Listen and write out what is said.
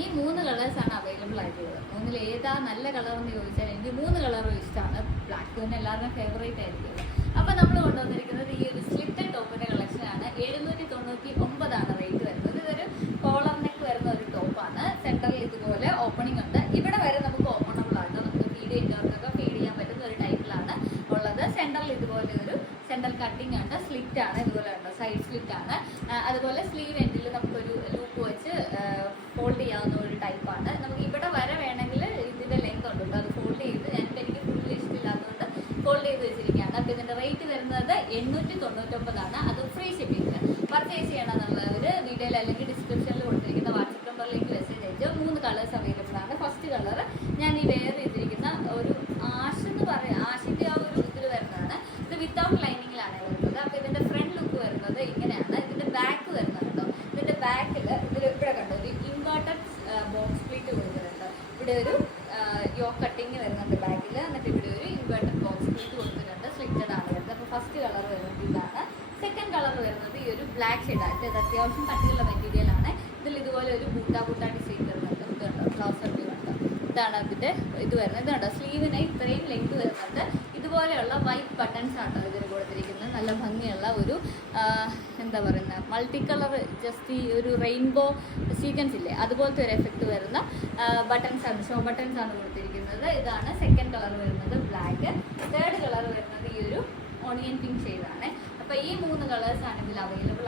ഈ മൂന്ന് കളേഴ്സാണ് അവൈലബിൾ ആയിട്ടുള്ളത്. മൂന്നിൽ ഏതാ നല്ല കളർ എന്ന് ചോദിച്ചാൽ എനിക്ക് മൂന്ന് കളറും ഇഷ്ടമാണ് ബ്ലാക്ക് തന്നെ എല്ലാവരുടെയും ഫേവറേറ്റ് ആയിരിക്കും. അപ്പൊ നമ്മൾ കൊണ്ടുവന്നിരിക്കുന്നത് ഈ ഒരു സ്ലിറ്റഡ് ടോപ്പിന്റെ കളക്ഷൻ ആണ്. എഴുന്നൂറ്റി തൊണ്ണൂറ്റി ഒമ്പതാണ് റേറ്റ് വരുന്നത്. ഇതൊരു കോളർ നെക്ക് വരുന്ന ഒരു ടോപ്പാണ് സെന്ററിൽ ഇതുപോലെ ഓപ്പണിംഗ് ഉണ്ട്. ഇവിടെ വരെ നമുക്ക് ഓപ്പണബിൾ ആണ്. നമുക്ക് ഫീഡ് ചെയ്യുന്നവർക്കൊക്കെ ഫീഡ് ചെയ്യാൻ പറ്റുന്ന ഒരു ടൈപ്പിലാണ് ഉള്ളത്. സെന്ററിൽ ഇതുപോലെ ഒരു സെന്റർ കട്ടിംഗ് ഉണ്ട്. സ്ലിറ്റ് ആണ് ഇതുപോലെ സൈഡ് സ്ലിറ്റ് ആണ്. അതുപോലെ സ്ലീവ് എൻഡിൽ നമുക്കൊരു ചെയ്യാവുന്ന ഒരു ടൈപ്പാണ് നമുക്ക് ഇവിടെ വരെ വേണമെങ്കിൽ ഇതിന്റെ ലെങ്ത് ഉണ്ട് അത് ഫോൾഡ് ചെയ്ത് ഞാനിപ്പോൾ എനിക്ക് ഫുൾ ഇഷ്ടമില്ലാത്തതുകൊണ്ട് ഫോൾഡ് ചെയ്ത് വെച്ചിരിക്കുകയാണ്. അപ്പോൾ ഇതിന്റെ റേറ്റ് വരുന്നത് എണ്ണൂറ്റി തൊണ്ണൂറ്റൊമ്പതാണ് അത് ഫ്രീ ഷിപ്പിംഗ് പർച്ചേസ് ചെയ്യണമെന്നുള്ളവർ വീഡിയോയിൽ അല്ലെങ്കിൽ ഡിസ്ക്രിപ്ഷനിൽ കൊടുത്തിരിക്കുന്ന വാട്സപ്പ് നമ്പറിലേക്ക് മെസ്സേജ് അയച്ചു മൂന്ന് കളേഴ്സ് അവൈലബിൾ ആണ് ഫസ്റ്റ് കളർ ഞാൻ ഈ വെയർ ചെയ്തിരിക്കുന്ന ഒരു ആഷ് എന്ന് പറയാം ആഷിന്റെ ആ ഒരു ഇതിൽ വരുന്നതാണ് ഇത് വിത്തൗട്ട് ലൈനിങ്ങിലാണ് വരുന്നത് അപ്പോൾ ഇതിന്റെ ഫ്രണ്ട് ലുക്ക് വരുന്നത് ഇങ്ങനെയാണ് ഇതിന്റെ ബാക്ക് വരുന്നത് കേട്ടോ ഇതിന്റെ ബാക്കിൽ ഇതിൽ ഇവിടെ കണ്ടോ ഒരു ഇൻവേർട്ടഡ് ബോക്സ് പ്ലീറ്റ് കൊടുക്കുന്നുണ്ട് ഇവിടെ ഒരു യോ കട്ടിങ് വരുന്നുണ്ട് ബാക്കിൽ എന്നിട്ട് ഇവിടെ ഒരു ഇൻവേർട്ടർ ബോക്സ് പ്ലീറ്റ് കൊടുത്തിട്ടുണ്ട്. സ്ലിറ്റഡ് ആണ് വരുന്നത്. അപ്പോൾ ഫസ്റ്റ് കളർ വരുന്നത് ഇതാണ്. സെക്കൻഡ് കളർ വരുന്നത് ഈ ഒരു ബ്ലാക്ക് ഷെയ്ഡാണ് ഇത് അത്യാവശ്യം കട്ടിയുള്ള മെറ്റീരിയൽ ആണ്. ഇതിൽ ഇതുപോലെ ഒരു ബൂട്ട ബൂട്ട ഡിസൈൻ വരുന്നുണ്ട്. ഇത് കണ്ടോ? ബ്ലൗസർ വ്യൂ ഉണ്ട് ഇതാണ് അതിന്റെ ഇത് വരുന്നത്. ഇത് കണ്ടോ? സ്ലീവിന് ഇത്രയും ലെങ്ത് വരുന്നുണ്ട്. ഇതുപോലെയുള്ള വൈറ്റ് ബട്ടൺസ് ആണ് ഇതിന് കൊടുത്തിരിക്കുന്നത്. നല്ല ഭംഗിയുള്ള ഒരു എന്താ പറയുന്ന മൾട്ടി കളർ ജസ്റ്റ് ഈ ഒരു റെയിൻബോ സീക്വൻസ് ഇല്ലേ അതുപോലത്തെ ഒരു എഫക്റ്റ് വരുന്ന ബട്ടൺസ് ആണ് ഷോ ബട്ടൺസ് ആണ് കൊടുത്തിരിക്കുന്നത്. ഇതാണ് സെക്കൻഡ് കളർ വരുന്നത് ബ്ലാക്ക് തേർഡ് കളർ വരുന്നത് ഈ ഒരു ഓണിയൻ പിങ്ക് ഷെയ്ഡാണ് അപ്പോൾ ഈ മൂന്ന് കളേഴ്സ് ആണ് ഇതിൽ അവൈലബിൾ